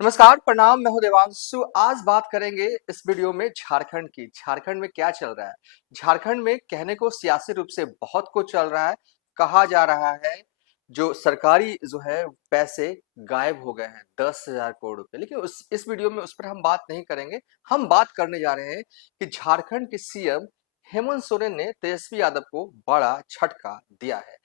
नमस्कार, प्रणाम। मैं हूं देवांशु। आज बात करेंगे इस वीडियो में झारखंड की। झारखंड में क्या चल रहा है? झारखंड में कहने को सियासी रूप से बहुत कुछ चल रहा है। कहा जा रहा है जो सरकारी जो है पैसे गायब हो गए हैं, 10,000 करोड़ रुपए। लेकिन उस इस वीडियो में उस पर हम बात नहीं करेंगे। हम बात करने जा रहे हैं कि झारखंड के सीएम हेमंत सोरेन ने तेजस्वी यादव को बड़ा झटका दिया है।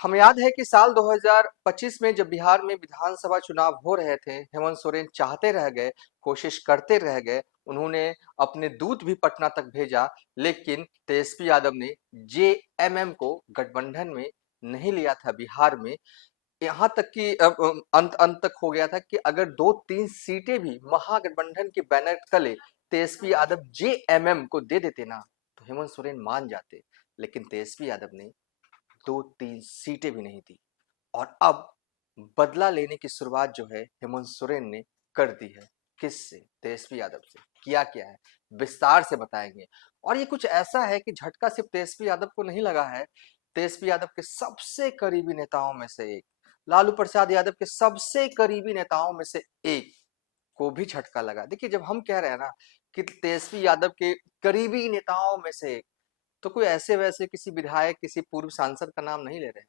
हमें याद है कि साल 2025 में जब बिहार में विधानसभा चुनाव हो रहे थे, हेमंत सोरेन चाहते रह गए, कोशिश करते रह गए। उन्होंने अपने दूत भी पटना तक भेजा, लेकिन तेजस्वी यादव ने जेएमएम को गठबंधन में नहीं लिया था बिहार में। यहाँ तक कि अब अंत अंत तक हो गया था कि अगर 2-3 सीटें भी महागठबंधन के बैनर तले तेजस्वी यादव जेएमएम को दे देते ना, तो हेमंत सोरेन मान जाते। लेकिन तेजस्वी यादव ने 2-3 सीटें भी नहीं दी। और अब बदला लेने की शुरुआत जो है हेमंत सोरेन ने कर दी है। किससे? तेजस्वी यादव से। किया क्या है विस्तार से बताएंगे। और ये कुछ ऐसा है कि झटका सिर्फ तेजस्वी यादव को नहीं लगा है। तेजस्वी यादव के सबसे करीबी नेताओं में से एक, लालू प्रसाद यादव के सबसे करीबी नेताओं में से एक को भी झटका लगा। देखिए, जब हम कह रहे हैं ना कि तेजस्वी यादव के करीबी नेताओं में से एक, तो कोई ऐसे वैसे किसी विधायक, किसी पूर्व सांसद का नाम नहीं ले रहे हैं।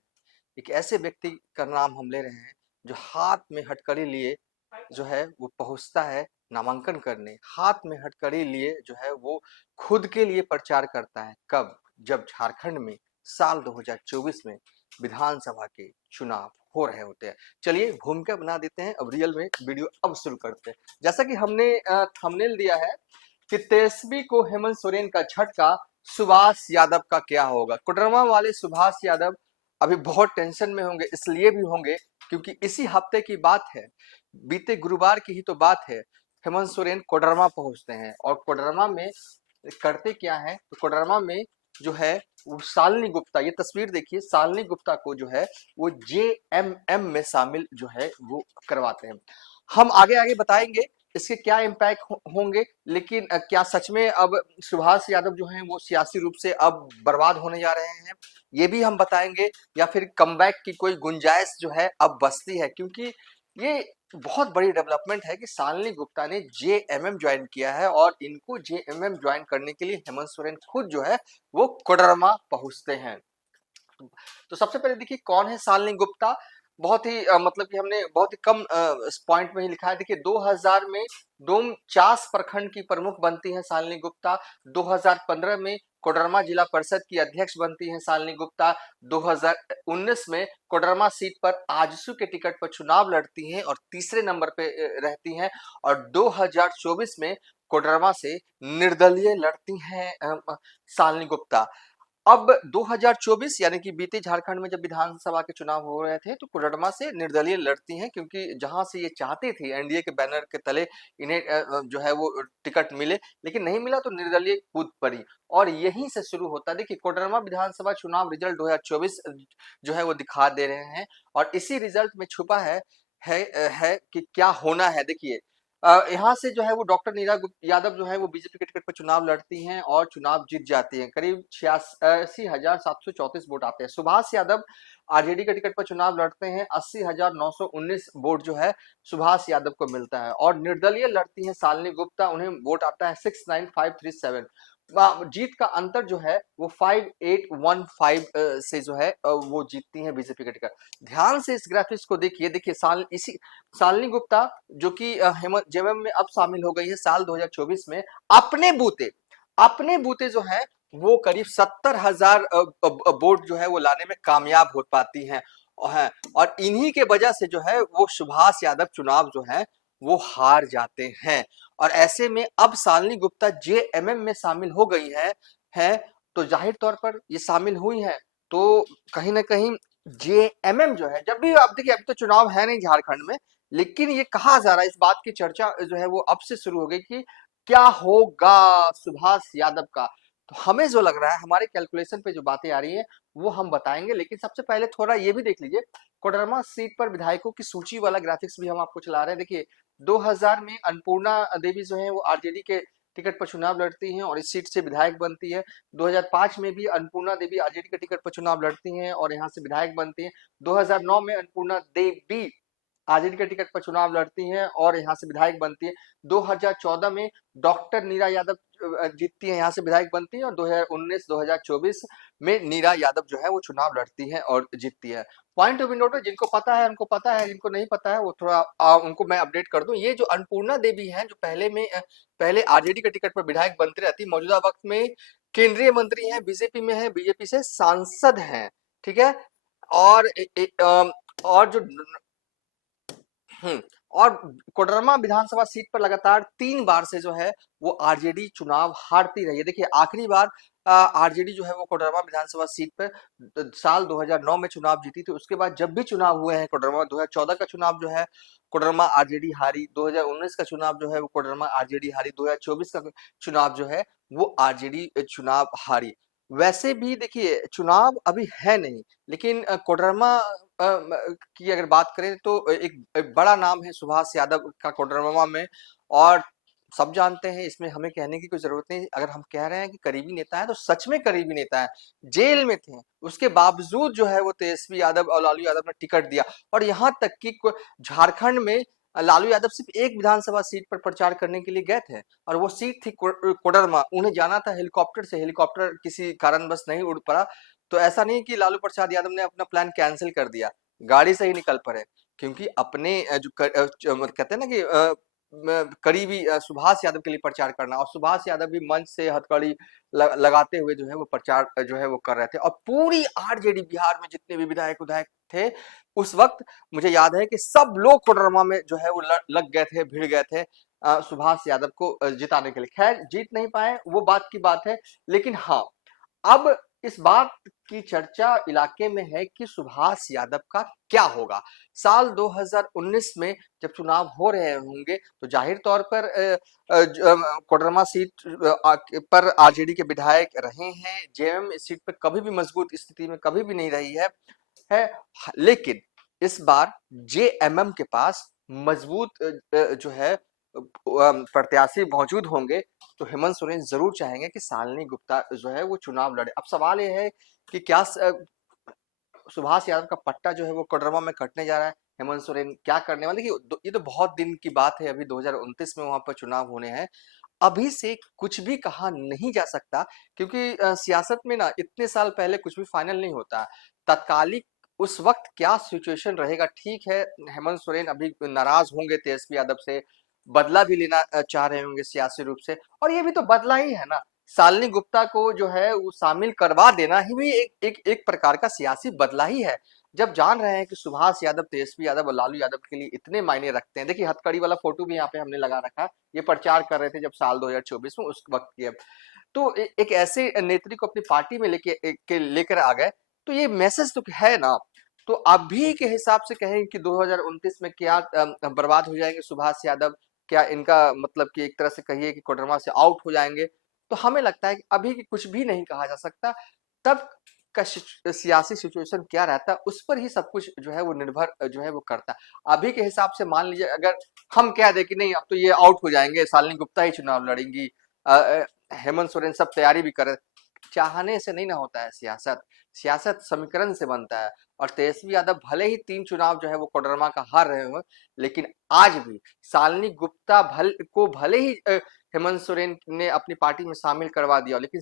एक ऐसे व्यक्ति का नाम हम ले रहे हैं जो हाथ में हथकड़ी लिए जो है वो पहुंचता है नामांकन करने। हाथ में हथकड़ी लिए जो है वो खुद के लिए प्रचार करता है। कब? जब झारखंड में साल 2024 में विधानसभा के चुनाव हो रहे होते हैं। चलिए भूमिका बना देते हैं, अब रियल में वीडियो अब शुरू करते हैं। जैसा कि हमने थंबनेल दिया है कि तेजस्वी को हेमंत सोरेन का झटका, सुभाष यादव का क्या होगा। कोडरमा वाले सुभाष यादव अभी बहुत टेंशन में होंगे। इसलिए भी होंगे क्योंकि इसी हफ्ते की बात है, बीते गुरुवार की ही तो बात है। हेमंत सोरेन कोडरमा पहुंचते हैं और कोडरमा में करते क्या है, तो कोडरमा में जो है वो शालिनी गुप्ता, ये तस्वीर देखिए, शालिनी गुप्ता को जो है वो जेएमएम में शामिल जो है वो करवाते हैं। हम आगे आगे बताएंगे इसके क्या इम्पैक्ट होंगे। लेकिन क्या सच में अब सुभाष यादव जो हैं वो सियासी रूप से अब बर्बाद होने जा रहे हैं, ये भी हम बताएंगे। या फिर कमबैक की कोई गुंजाइश जो है अब बचती है, क्योंकि ये बहुत बड़ी डेवलपमेंट है कि शालिनी गुप्ता ने जेएमएम ज्वाइन किया है और इनको जेएमएम ज्वाइन करने के लिए हेमंत सोरेन खुद जो है वो कोडरमा पहुंचते हैं। तो सबसे पहले देखिए कौन है शालिनी गुप्ता। बहुत ही मतलब कि हमने बहुत ही कम पॉइंट में ही लिखा है। देखिए 2000 में डोमचांच प्रखंड की प्रमुख बनती है शालिनी गुप्ता। 2015 में कोडरमा जिला परिषद की अध्यक्ष बनती है शालिनी गुप्ता। 2019 में कोडरमा सीट पर आजसू के टिकट पर चुनाव लड़ती हैं और तीसरे नंबर पे रहती हैं। और 2024 में कोडरमा से निर्दलीय लड़ती हैं शालिनी गुप्ता। अब 2024 यानी कि बीते झारखंड में जब विधानसभा के चुनाव हो रहे थे, तो कोडरमा से निर्दलीय लड़ती हैं, क्योंकि जहां से ये चाहती थी एनडीए के बैनर के तले इन्हें जो है वो टिकट मिले, लेकिन नहीं मिला तो निर्दलीय कूद पड़ी। और यहीं से शुरू होता है। देखिए कोडरमा विधानसभा चुनाव रिजल्ट 2024 जो है वो दिखा दे रहे हैं और इसी रिजल्ट में छुपा है कि क्या होना है। देखिए यहाँ से जो है वो डॉक्टर नीरा यादव जो है वो बीजेपी के टिकट पर चुनाव लड़ती हैं और चुनाव जीत जाती हैं। करीब 86,734 वोट आते हैं। सुभाष यादव आरजेडी के टिकट पर चुनाव लड़ते हैं। 80,919 वोट जो है सुभाष यादव को मिलता है। और निर्दलीय लड़ती हैं शालिनी गुप्ता, उन्हें वोट आता है 69,537। जीत का अंतर जो है वो 5815 से जो है वो जीतती हैं बीजेपी का टिकट। ध्यान से इस ग्राफिक्स को देखिए। देखिए इसी शालिनी गुप्ता जो कि हेमंत जेएमएम में अब शामिल हो गई है साल 2024 में, अपने बूते जो है वो करीब 70,000 वोट जो है वो लाने में कामयाब हो पाती हैं। और इन्हीं के वजह से जो है वो सुभाष यादव चुनाव जो है वो हार जाते हैं। और ऐसे में अब शालिनी गुप्ता जेएमएम में शामिल हो गई है तो जाहिर तौर पर ये शामिल हुई है, तो कहीं ना कहीं जेएमएम जो है, जब भी आप देखिए अभी तो चुनाव है नहीं झारखंड में, लेकिन ये कहा जा रहा है, इस बात की चर्चा जो है वो अब से शुरू हो गई कि क्या होगा सुभाष यादव का। तो हमें जो लग रहा है, हमारे कैलकुलेशन पे जो बातें आ रही हैं वो हम बताएंगे। लेकिन सबसे पहले थोड़ा ये भी देख लीजिए, कोडरमा सीट पर विधायकों की सूची वाला ग्राफिक्स भी हम आपको चला रहे हैं। देखिए 2000 में अन्नपूर्णा देवी जो है वो आरजेडी के टिकट पर चुनाव लड़ती हैं और इस सीट से विधायक बनती है। 2005 में भी अन्नपूर्णा देवी आरजेडी के टिकट पर चुनाव लड़ती हैं और यहाँ से विधायक बनती हैं। 2009 में अन्नपूर्णा देवी आरजेडी के टिकट पर चुनाव लड़ती हैं और यहाँ से विधायक बनती है। 2014 में डॉक्टर नीरा यादव जीतती है, यहाँ से विधायक बनती है, और 2019-2024 में नीरा यादव जो है वो चुनाव लड़ती है और जीतती है। पॉइंट ऑफ नोट, जिनको पता है उनको पता है, जिनको नहीं पता है वो थोड़ा उनको मैं अपडेट कर दूं। ये जो अन्नपूर्णा देवी हैं, जो पहले आरजेडी के टिकट पर विधायक बनती रहती, मौजूदा वक्त में केंद्रीय मंत्री हैं, बीजेपी में है, बीजेपी से सांसद हैं, ठीक है। और और जो हम्म और कोडरमा विधानसभा सीट पर लगातार 3 बार से जो है वो आरजेडी चुनाव हारती रही है। देखिए आखिरी बार आरजेडी जो है वो कोडरमा विधानसभा सीट पर साल 2009 में चुनाव जीती थी। उसके बाद जब भी चुनाव हुए हैं कोडरमा, 2014 का चुनाव जो है कोडरमा आरजेडी हारी, 2019 का चुनाव जो है वो कोडरमा आरजेडी हारी, 2024 का चुनाव जो है वो आरजेडी चुनाव हारी। वैसे भी देखिए चुनाव अभी है नहीं, लेकिन कोडरमा की अगर बात करें तो एक बड़ा नाम है सुभाष यादव का कोडरमा में, और सब जानते हैं, इसमें हमें कहने की कोई जरूरत नहीं। अगर हम कह रहे हैं कि करीबी नेता है तो सच में करीबी नेता है। जेल में थे, उसके बावजूद जो है वो तेजस्वी यादव और लालू यादव ने टिकट दिया, और यहाँ तक कि झारखंड में लालू यादव सिर्फ एक विधानसभा सीट पर प्रचार करने के लिए गए थे, और वो सीट थी कोडरमा। उन्हें जाना था हेलीकॉप्टर से, हेलीकॉप्टर किसी कारणवश नहीं उड़ पड़ा। तो ऐसा नहीं कि लालू प्रसाद यादव ने अपना प्लान कैंसिल कर दिया, गाड़ी से ही निकल पड़े, क्योंकि अपने कहते हैं ना कि करीबी सुभाष यादव के लिए प्रचार करना, और सुभाष यादव भी मंच से हथकड़ी लगाते हुए जो है वो प्रचार जो है वो कर रहे थे। और पूरी आरजेडी बिहार में जितने भी विधायक विधायक थे उस वक्त, मुझे याद है कि सब लोग कोडरमा में जो है वो लग गए थे, भिड़ गए थे सुभाष यादव को जिताने के लिए। खैर जीत नहीं पाए, वो बात की बात है। लेकिन हाँ, अब इस बात की चर्चा इलाके में है कि सुभाष यादव का क्या होगा। साल 2019 में जब चुनाव हो रहे होंगे तो जाहिर तौर पर कोडरमा सीट पर आरजेडी के विधायक रहे हैं। जेएमएम इस सीट पर कभी भी मजबूत स्थिति में कभी भी नहीं रही है। लेकिन इस बार जेएमएम के पास मजबूत जो है प्रत्याशी मौजूद होंगे, तो हेमंत सोरेन जरूर चाहेंगे कि शालिनी गुप्ता जो है वो चुनाव लड़े। अब सवाल ये है कि क्या सुभाष यादव का पट्टा जो है वो कोडरमा में कटने जा रहा है, हेमंत सोरेन क्या करने वाले। ये तो बहुत दिन की बात है, अभी 2029 में वहां पर चुनाव होने हैं। अभी से कुछ भी कहा नहीं जा सकता, क्योंकि सियासत में ना इतने साल पहले कुछ भी फाइनल नहीं होता। तत्कालिक उस वक्त क्या सिचुएशन रहेगा, ठीक है हेमंत सोरेन अभी नाराज होंगे तेजस्वी यादव से, बदला भी लेना चाह रहे होंगे सियासी रूप से, और ये भी तो बदला ही है ना। शालिनी गुप्ता को जो है वो शामिल करवा देना ही भी एक प्रकार का सियासी बदला ही है। जब जान रहे हैं कि सुभाष यादव, तेजस्वी यादव और लालू यादव के लिए इतने मायने रखते हैं। देखिए हथकड़ी वाला फोटो भी यहाँ पे हमने लगा रखा, ये प्रचार कर रहे थे जब साल 2024 में उस वक्त की। तो एक ऐसे नेत्री को अपनी पार्टी में लेकर आ गए, तो ये मैसेज तो है ना। तो अभी के हिसाब से कहें कि 2029 में क्या बर्बाद हो जाएंगे सुभाष यादव, क्या इनका मतलब कि एक तरह से कहिए कि कोडरमा से आउट हो जाएंगे, तो हमें लगता है कि अभी की कुछ भी नहीं कहा जा सकता। तब का सियासी सिचुएशन क्या रहता है उस पर ही सब कुछ जो है वो निर्भर जो है वो करता है। अभी के हिसाब से मान लीजिए अगर हम कह दें कि नहीं अब तो ये आउट हो जाएंगे, शालिनी गुप्ता ही चुनाव लड़ेंगी, हेमंत सोरेन सब तैयारी भी कर, चाहने से नहीं ना होता है सियासत, सियासत समीकरण से बनता है। और तेजस्वी यादव भले ही 3 चुनाव जो है वो कोडरमा का हार रहे हो, लेकिन आज भी शालिनी गुप्ता भले ही हेमंत सोरेन ने अपनी पार्टी में शामिल करवा दिया, लेकिन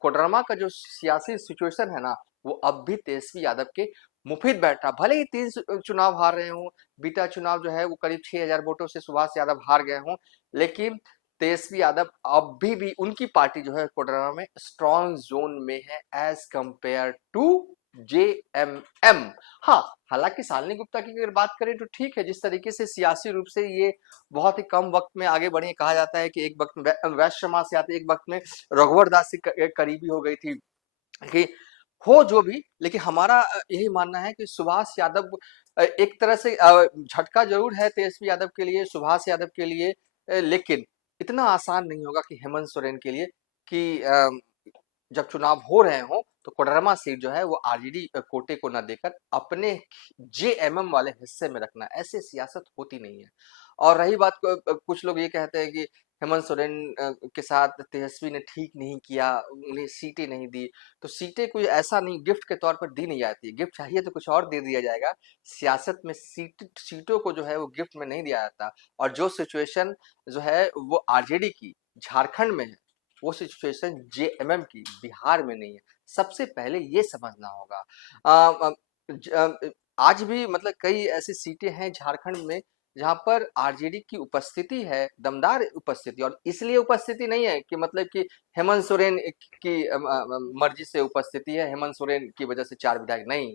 कोडरमा का जो सियासी सिचुएशन है ना वो अब भी तेजस्वी यादव के मुफिद बैठ रहा। भले ही 3 चुनाव हार रहे हो, बीता चुनाव जो है वो करीब 6000 वोटों से सुभाष यादव हार गए हों, लेकिन तेजस्वी यादव अभी भी उनकी पार्टी जो है कोडरमा में स्ट्रॉन्ग जोन में है एज कंपेयर टू जेएमएम। हाँ, हालांकि शालिनी गुप्ता की अगर बात करें तो ठीक है, जिस तरीके से सियासी रूप से ये बहुत ही कम वक्त में आगे बढ़ी, कहा जाता है कि एक वक्त में वैश्य समाज से आते, एक वक्त में रघुवर दास से करीबी हो गई थी, कि हो जो भी, लेकिन हमारा यही मानना है कि सुभाष यादव एक तरह से झटका जरूर है तेजस्वी यादव के लिए, सुभाष यादव के लिए, लेकिन इतना आसान नहीं होगा कि हेमंत सोरेन के लिए कि जब चुनाव हो रहे हो तो कोडरमा सीट जो है वो आरजेडी कोटे को न देकर अपने जेएमएम वाले हिस्से में रखना, ऐसे सियासत होती नहीं है। और रही बात कुछ लोग ये कहते हैं कि हेमंत सोरेन के साथ तेजस्वी ने ठीक नहीं किया, उन्हें सीटें नहीं दी। तो सीटें कोई ऐसा नहीं गिफ्ट के तौर पर दी नहीं जाती, गिफ्ट चाहिए तो कुछ और दे दिया जाएगा। सियासत में सीटों को जो है वो गिफ्ट में नहीं दिया जाता। और जो सिचुएशन जो है वो आरजेडी की झारखंड में है, वो सिचुएशन जेएमएम की बिहार में नहीं है। सबसे पहले ये समझना होगा। अ, अ, आज भी मतलब कई ऐसी सीटें हैं झारखंड में जहाँ पर आरजेडी की उपस्थिति है, दमदार उपस्थिति। और इसलिए उपस्थिति नहीं है कि मतलब कि हेमंत सोरेन की मर्जी से उपस्थिति है, हेमंत सोरेन की वजह से 4 विधायक नहीं,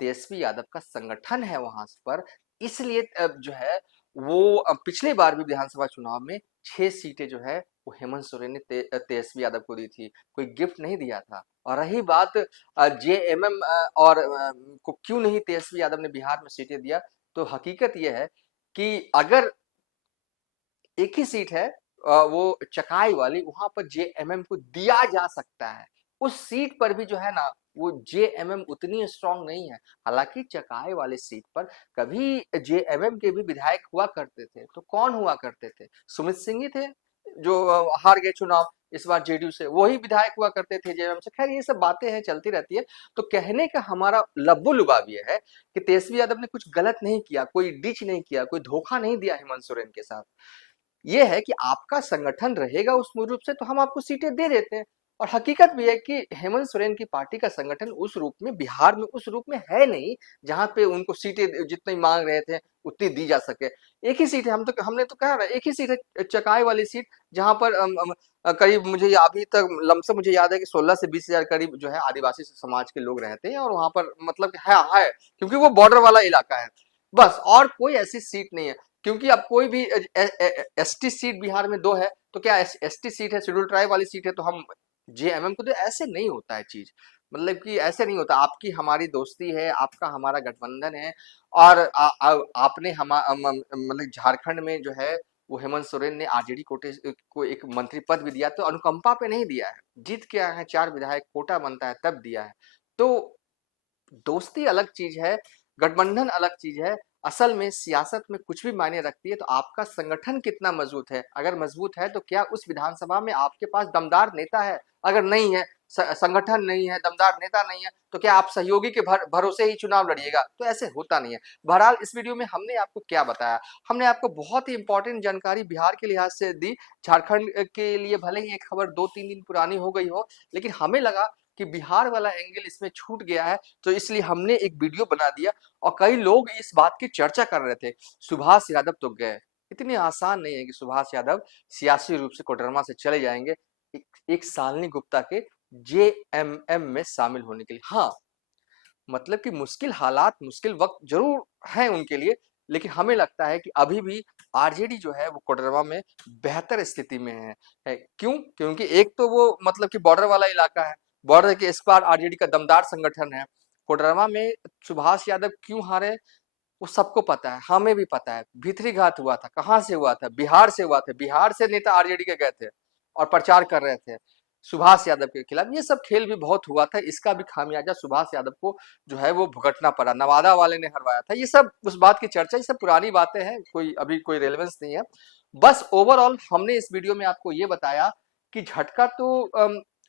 तेजस्वी यादव का संगठन है वहां पर। इसलिए जो है वो पिछले बार भी विधानसभा चुनाव में 6 सीटें जो है वो हेमंत सोरेन ने तेजस्वी यादव को दी थी, कोई गिफ्ट नहीं दिया था। और रही बात जेएमएम और को क्यों नहीं तेजस्वी यादव ने बिहार में सीटें दिया, तो हकीकत यह है कि अगर एक ही सीट है वो चकाई वाली, वहां पर जेएमएम को दिया जा सकता है। उस सीट पर भी जो है ना वो जेएमएम उतनी स्ट्रांग नहीं है। हालांकि चकाई वाली सीट पर कभी जेएमएम के भी विधायक हुआ करते थे। तो कौन हुआ करते थे? सुमित सिंह ही थे जो हार गए चुनाव इस बार जेडीयू से, वही विधायक हुआ करते थे जेएमएम से। खैर ये सब बातें हैं, चलती रहती है। तो कहने का हमारा लब्बो लुबाब ये है कि तेजस्वी यादव ने कुछ गलत नहीं किया, कोई डिच नहीं किया, कोई धोखा नहीं दिया हेमंत सोरेन के साथ। ये है कि आपका संगठन रहेगा उस मूल रूप से तो हम आपको सीटें दे देते हैं। और हकीकत भी है कि हेमंत सोरेन की पार्टी का संगठन उस रूप में बिहार में उस रूप में है नहीं जहां पे उनको सीटें जितनी मांग रहे थे उतनी दी जा सके। एक ही सीट है, हमने तो कहा ना, एक ही सीट है चकाई वाली सीट, जहां पर करीब मुझे अभी तक लमसम मुझे याद है कि 16 से 20 हजार करीब जो है आदिवासी समाज के लोग रहते हैं। और वहां पर मतलब है क्योंकि वो बॉर्डर वाला इलाका है, बस। और कोई ऐसी सीट नहीं है, क्योंकि अब कोई भी एसटी सीट बिहार में 2 है, तो क्या एसटी सीट है, शेड्यूल ट्राइब वाली सीट है तो हम जेएमएम को, तो ऐसे नहीं होता है चीज। मतलब कि ऐसे नहीं होता। आपकी हमारी दोस्ती है, आपका हमारा गठबंधन है। और आपने मतलब झारखंड में जो है वो हेमंत सोरेन ने आरजेडी कोटे को एक मंत्री पद भी दिया, तो अनुकंपा पे नहीं दिया है। जीत के आए हैं 4 विधायक, कोटा बनता है तब दिया है। तो दोस्ती अलग चीज है, गठबंधन अलग चीज है। असल में सियासत में कुछ भी मायने रखती है तो आपका संगठन कितना मजबूत है। अगर मजबूत है तो क्या उस विधानसभा में आपके पास दमदार नेता है? अगर नहीं है, संगठन नहीं है, दमदार नेता नहीं है, तो क्या आप सहयोगी के भरोसे ही चुनाव लड़िएगा? तो ऐसे होता नहीं है। बहरहाल इस वीडियो में हमने आपको क्या बताया, हमने आपको बहुत ही इंपॉर्टेंट जानकारी बिहार के लिहाज से दी। झारखंड के लिए भले ही एक खबर 2-3 दिन पुरानी हो गई हो, लेकिन हमें लगा कि बिहार वाला एंगल इसमें छूट गया है, तो इसलिए हमने एक वीडियो बना दिया। और कई लोग इस बात की चर्चा कर रहे थे, सुभाष यादव तो गए। इतनी आसान नहीं है कि सुभाष यादव सियासी रूप से कोडरमा से चले जाएंगे एक शालिनी गुप्ता के जेएमएम में शामिल होने के लिए। हाँ, मतलब कि मुश्किल हालात, मुश्किल वक्त जरूर है उनके लिए, लेकिन हमें लगता है कि अभी भी आरजेडी जो है वो कोडरमा में बेहतर स्थिति में है। क्यों? क्योंकि एक तो वो मतलब कि बॉर्डर वाला इलाका है, बॉर्डर के इस पार आरजेडी का दमदार संगठन है। कोडरमा में सुभाष यादव क्यों हारे वो सबको पता है, हमें भी पता है। भीतरी घात हुआ था, कहां से हुआ था? बिहार से हुआ था। बिहार से नेता आरजेडी के गए थे और प्रचार कर रहे थे सुभाष यादव के खिलाफ। ये सब खेल भी बहुत हुआ था, इसका भी खामियाजा सुभाष यादव को जो है वो भुगतना पड़ा। नवादा वाले ने हरवाया था। ये सब उस बात की चर्चा, ये सब पुरानी बातें हैं, कोई अभी कोई रेलेवेंस नहीं है। बस ओवरऑल हमने इस वीडियो में आपको ये बताया कि झटका तो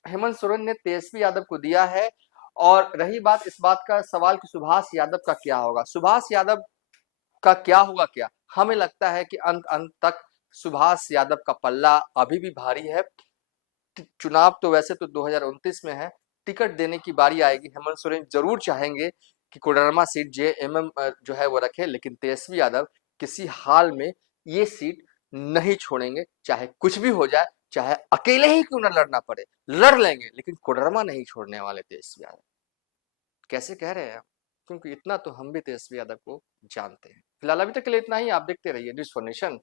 हेमंत सोरेन ने तेजस्वी यादव को दिया है। और रही बात इस बात का सवाल कि सुभाष यादव का क्या होगा, सुभाष यादव का क्या हुआ क्या, हमें लगता है कि अंत अंत तक सुभाष यादव का पल्ला अभी भी भारी है। चुनाव तो वैसे तो 2029 में है, टिकट देने की बारी आएगी। हेमंत सोरेन जरूर चाहेंगे कि कोडरमा सीट जेएमएम जो है वो रखे, लेकिन तेजस्वी यादव किसी हाल में ये सीट नहीं छोड़ेंगे, चाहे कुछ भी हो जाए, चाहे अकेले ही क्यों ना लड़ना पड़े, लड़ लेंगे, लेकिन कोडरमा नहीं छोड़ने वाले तेजस्वी यादव। कैसे कह रहे हैं? क्योंकि इतना तो हम भी तेजस्वी यादव को जानते हैं। फिलहाल अभी तक के लिए इतना ही। आप देखते रहिए न्यूज़ फॉर नेशन।